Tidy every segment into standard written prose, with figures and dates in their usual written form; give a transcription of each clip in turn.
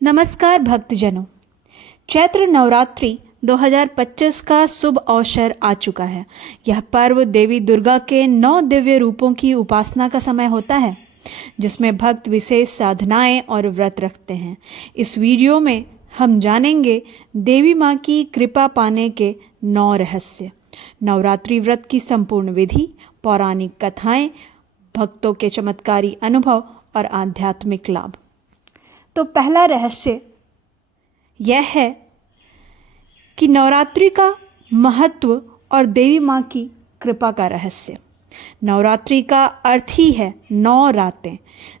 नमस्कार भक्तजनों। चैत्र नवरात्रि 2025 का शुभ अवसर आ चुका है। यह पर्व देवी दुर्गा के 9 दिव्य रूपों की उपासना का समय होता है, जिसमें भक्त विशेष साधनाएं और व्रत रखते हैं। इस वीडियो में हम जानेंगे देवी माँ की कृपा पाने के 9 रहस्य, नवरात्रि व्रत की संपूर्ण विधि, पौराणिक कथाएं, भक्तों के चमत्कारी अनुभव और आध्यात्मिक लाभ। तो पहला रहस्य यह है कि नवरात्रि का महत्व और देवी माँ की कृपा का रहस्य। नवरात्रि का अर्थ ही है 9 रातें,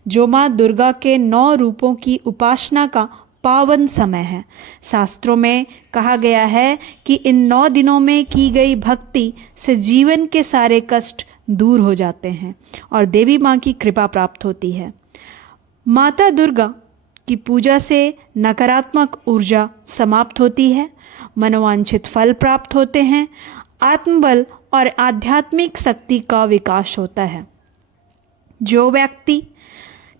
जो माँ दुर्गा के 9 रूपों की उपासना का पावन समय है। शास्त्रों में कहा गया है कि इन 9 दिनों में की गई भक्ति से जीवन के सारे कष्ट दूर हो जाते हैं और देवी माँ की कृपा प्राप्त होती है। माता दुर्गा की पूजा से नकारात्मक ऊर्जा समाप्त होती है, मनोवांछित फल प्राप्त होते हैं, आत्मबल और आध्यात्मिक शक्ति का विकास होता है। जो व्यक्ति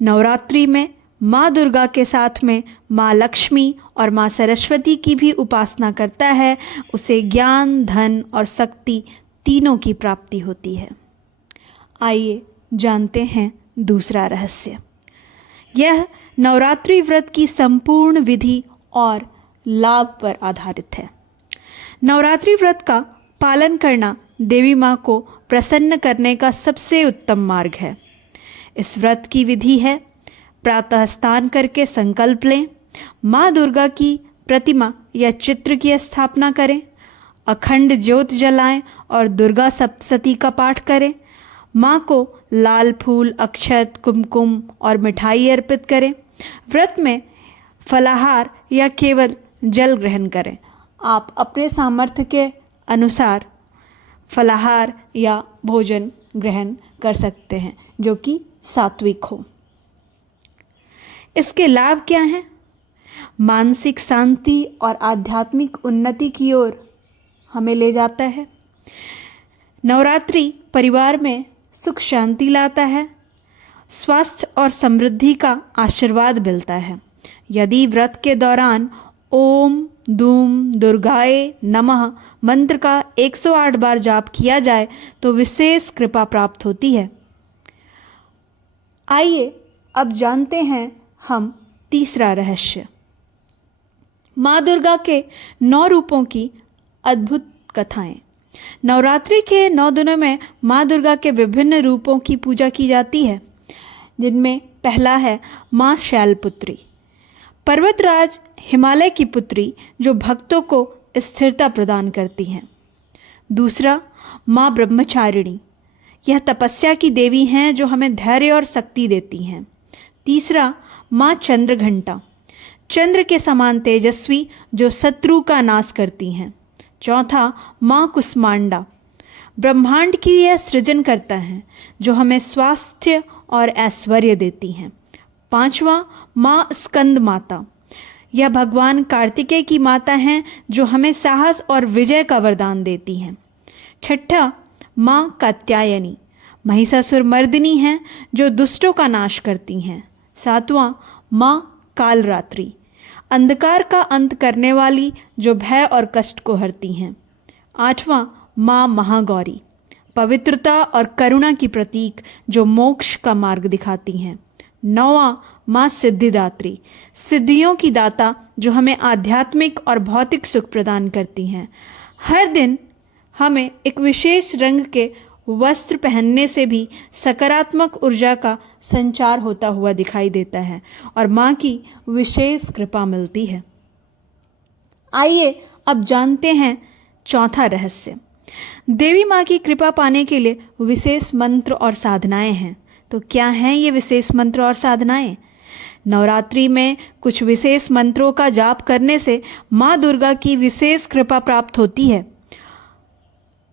नवरात्रि में माँ दुर्गा के साथ में माँ लक्ष्मी और माँ सरस्वती की भी उपासना करता है, उसे ज्ञान, धन और शक्ति तीनों की प्राप्ति होती है। आइए जानते हैं दूसरा रहस्य। यह नवरात्रि व्रत की संपूर्ण विधि और लाभ पर आधारित है। नवरात्रि व्रत का पालन करना देवी माँ को प्रसन्न करने का सबसे उत्तम मार्ग है। इस व्रत की विधि है: प्रातः स्नान करके संकल्प लें, माँ दुर्गा की प्रतिमा या चित्र की स्थापना करें, अखंड ज्योत जलाएं और दुर्गा सप्तशती का पाठ करें, माँ को लाल फूल, अक्षत, कुमकुम और मिठाई अर्पित करें। व्रत में फलाहार या केवल जल ग्रहण करें। आप अपने सामर्थ्य के अनुसार फलाहार या भोजन ग्रहण कर सकते हैं जो कि सात्विक हो। इसके लाभ क्या हैं? मानसिक शांति और आध्यात्मिक उन्नति की ओर हमें ले जाता है। नवरात्रि परिवार में सुख शांति लाता है, स्वास्थ्य और समृद्धि का आशीर्वाद मिलता है। यदि व्रत के दौरान ओम दूम दुर्गाए नमः मंत्र का 108 बार जाप किया जाए तो विशेष कृपा प्राप्त होती है। आइए अब जानते हैं हम तीसरा रहस्य, माँ दुर्गा के 9 रूपों की अद्भुत कथाएं। नवरात्रि के 9 दिनों में माँ दुर्गा के विभिन्न रूपों की पूजा की जाती है, जिनमें पहला है माँ शैलपुत्री, पर्वतराज हिमालय की पुत्री जो भक्तों को स्थिरता प्रदान करती हैं। दूसरा, माँ ब्रह्मचारिणी, यह तपस्या की देवी हैं जो हमें धैर्य और शक्ति देती हैं। तीसरा, माँ चंद्रघंटा, चंद्र के समान तेजस्वी जो शत्रु का नाश करती हैं। चौथा, माँ कुष्मांडा, ब्रह्मांड की यह सृजन करता है जो हमें स्वास्थ्य और ऐश्वर्य देती हैं। पांचवा, माँ स्कंद माता, यह भगवान कार्तिकेय की माता हैं जो हमें साहस और विजय का वरदान देती हैं। छठा, माँ कात्यायनी, महिषासुर मर्दिनी हैं जो दुष्टों का नाश करती हैं। सातवां, माँ कालरात्रि, अंधकार का अंत करने वाली जो भय और कष्ट को हरती हैं। आठवां, माँ महागौरी, पवित्रता और करुणा की प्रतीक जो मोक्ष का मार्ग दिखाती हैं। नौवां, माँ सिद्धिदात्री, सिद्धियों की दाता जो हमें आध्यात्मिक और भौतिक सुख प्रदान करती हैं। हर दिन हमें एक विशेष रंग के वस्त्र पहनने से भी सकारात्मक ऊर्जा का संचार होता हुआ दिखाई देता है और माँ की विशेष कृपा मिलती है। आइए अब जानते हैं चौथा रहस्य। देवी माँ की कृपा पाने के लिए विशेष मंत्र और साधनाएं हैं। तो क्या हैं ये विशेष मंत्र और साधनाएं? नवरात्रि में कुछ विशेष मंत्रों का जाप करने से माँ दुर्गा की विशेष कृपा प्राप्त होती है।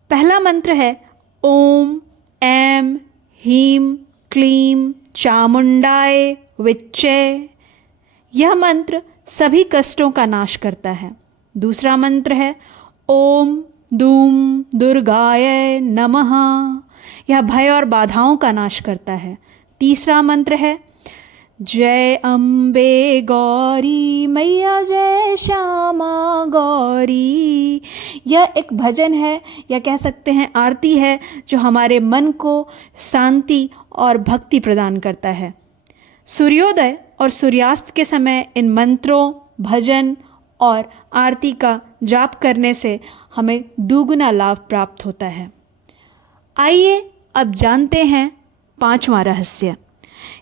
पहला मंत्र है ओम ऐं ह्रीं क्लीं चामुंडाय विच्चे। यह मंत्र सभी कष्टों का नाश करता है। दूसरा मंत्र है ओम दूम दुर्गाय नमः, यह भय और बाधाओं का नाश करता है। तीसरा मंत्र है जय अम्बे गौरी मैया जय श्यामा गौरी। यह एक भजन है या कह सकते हैं आरती है जो हमारे मन को शांति और भक्ति प्रदान करता है। सूर्योदय और सूर्यास्त के समय इन मंत्रों, भजन और आरती का जाप करने से हमें दुगुना लाभ प्राप्त होता है। आइए अब जानते हैं पांचवा रहस्य।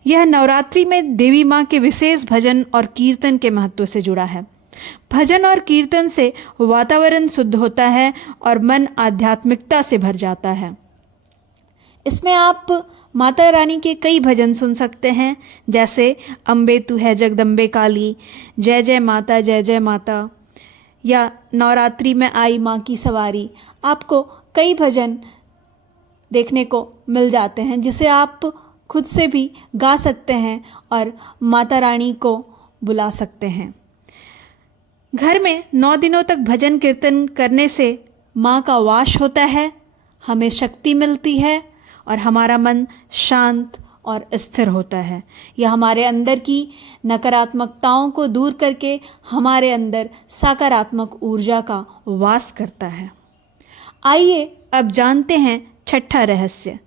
यह नवरात्रि में देवी माँ के विशेष भजन और कीर्तन के महत्व से जुड़ा है। भजन और कीर्तन से वातावरण शुद्ध होता है और मन आध्यात्मिकता से भर जाता है। इसमें आप माता रानी के कई भजन सुन सकते हैं, जैसे अम्बे तू है जगदम्बे काली, जय जय माता, या नवरात्रि में आई माँ की सवारी। आपको कई भजन देखने को मिल जाते हैं जिसे आप खुद से भी गा सकते हैं और माता रानी को बुला सकते हैं। घर में 9 दिनों तक भजन कीर्तन करने से माँ का वास होता है, हमें शक्ति मिलती है और हमारा मन शांत और स्थिर होता है। यह हमारे अंदर की नकारात्मकताओं को दूर करके हमारे अंदर सकारात्मक ऊर्जा का वास करता है। आइए अब जानते हैं छठा रहस्य।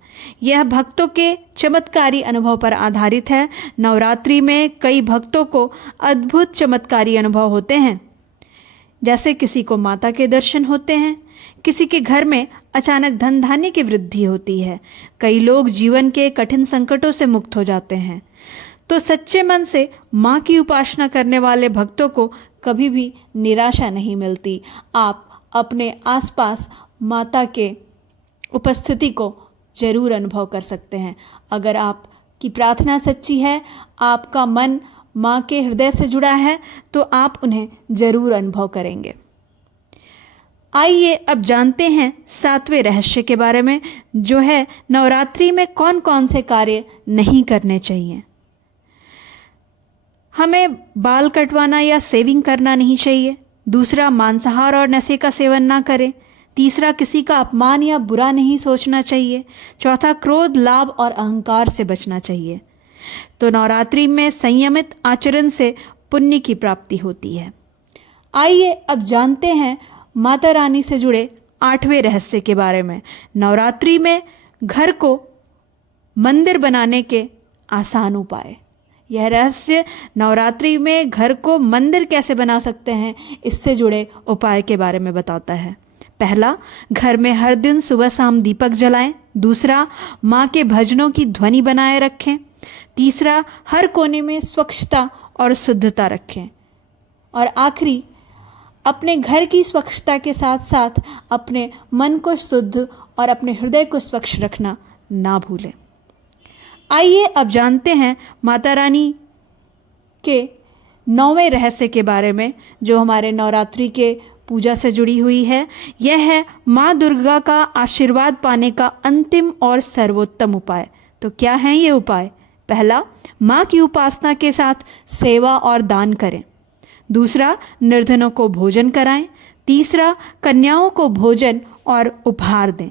यह भक्तों के चमत्कारी अनुभव पर आधारित है। नवरात्रि में कई भक्तों को अद्भुत चमत्कारी अनुभव होते हैं, जैसे किसी को माता के दर्शन होते हैं, किसी के घर में अचानक धन धान्य की वृद्धि होती है, कई लोग जीवन के कठिन संकटों से मुक्त हो जाते हैं। तो सच्चे मन से माँ की उपासना करने वाले भक्तों को कभी भी निराशा नहीं मिलती। आप अपने आसपास माता के उपस्थिति को जरूर अनुभव कर सकते हैं। अगर आपकी प्रार्थना सच्ची है, आपका मन माँ के हृदय से जुड़ा है, तो आप उन्हें जरूर अनुभव करेंगे। आइए अब जानते हैं 7वें रहस्य के बारे में, जो है नवरात्रि में कौन कौन से कार्य नहीं करने चाहिए। हमें बाल कटवाना या शेविंग करना नहीं चाहिए। दूसरा, मांसाहार और नशे का सेवन ना करें। तीसरा, किसी का अपमान या बुरा नहीं सोचना चाहिए। चौथा, क्रोध, लाभ और अहंकार से बचना चाहिए। तो नवरात्रि में संयमित आचरण से पुण्य की प्राप्ति होती है। आइए अब जानते हैं माता रानी से जुड़े 8वें रहस्य के बारे में। नवरात्रि में घर को मंदिर बनाने के आसान उपाय। यह रहस्य नवरात्रि में घर को मंदिर कैसे बना सकते हैं, इससे जुड़े उपाय के बारे में बताता है। पहला, घर में हर दिन सुबह शाम दीपक जलाएं। दूसरा, माँ के भजनों की ध्वनि बनाए रखें। तीसरा, हर कोने में स्वच्छता और शुद्धता रखें। और आखिरी, अपने घर की स्वच्छता के साथ साथ अपने मन को शुद्ध और अपने हृदय को स्वच्छ रखना ना भूलें। आइए अब जानते हैं माता रानी के 9वें रहस्य के बारे में, जो हमारे नवरात्रि के पूजा से जुड़ी हुई है। यह है माँ दुर्गा का आशीर्वाद पाने का अंतिम और सर्वोत्तम उपाय। तो क्या है ये उपाय? पहला, माँ की उपासना के साथ सेवा और दान करें। दूसरा, निर्धनों को भोजन कराएं। तीसरा, कन्याओं को भोजन और उपहार दें।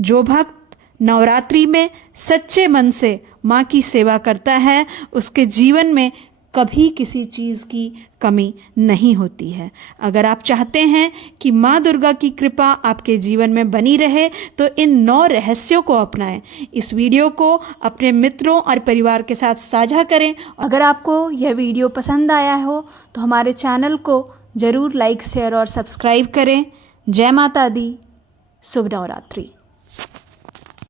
जो भक्त नवरात्रि में सच्चे मन से माँ की सेवा करता है, उसके जीवन में कभी किसी चीज़ की कमी नहीं होती है। अगर आप चाहते हैं कि माँ दुर्गा की कृपा आपके जीवन में बनी रहे, तो इन 9 रहस्यों को अपनाएं। इस वीडियो को अपने मित्रों और परिवार के साथ साझा करें। अगर आपको यह वीडियो पसंद आया हो तो हमारे चैनल को ज़रूर लाइक, शेयर और सब्सक्राइब करें। जय माता दी। शुभ नवरात्रि।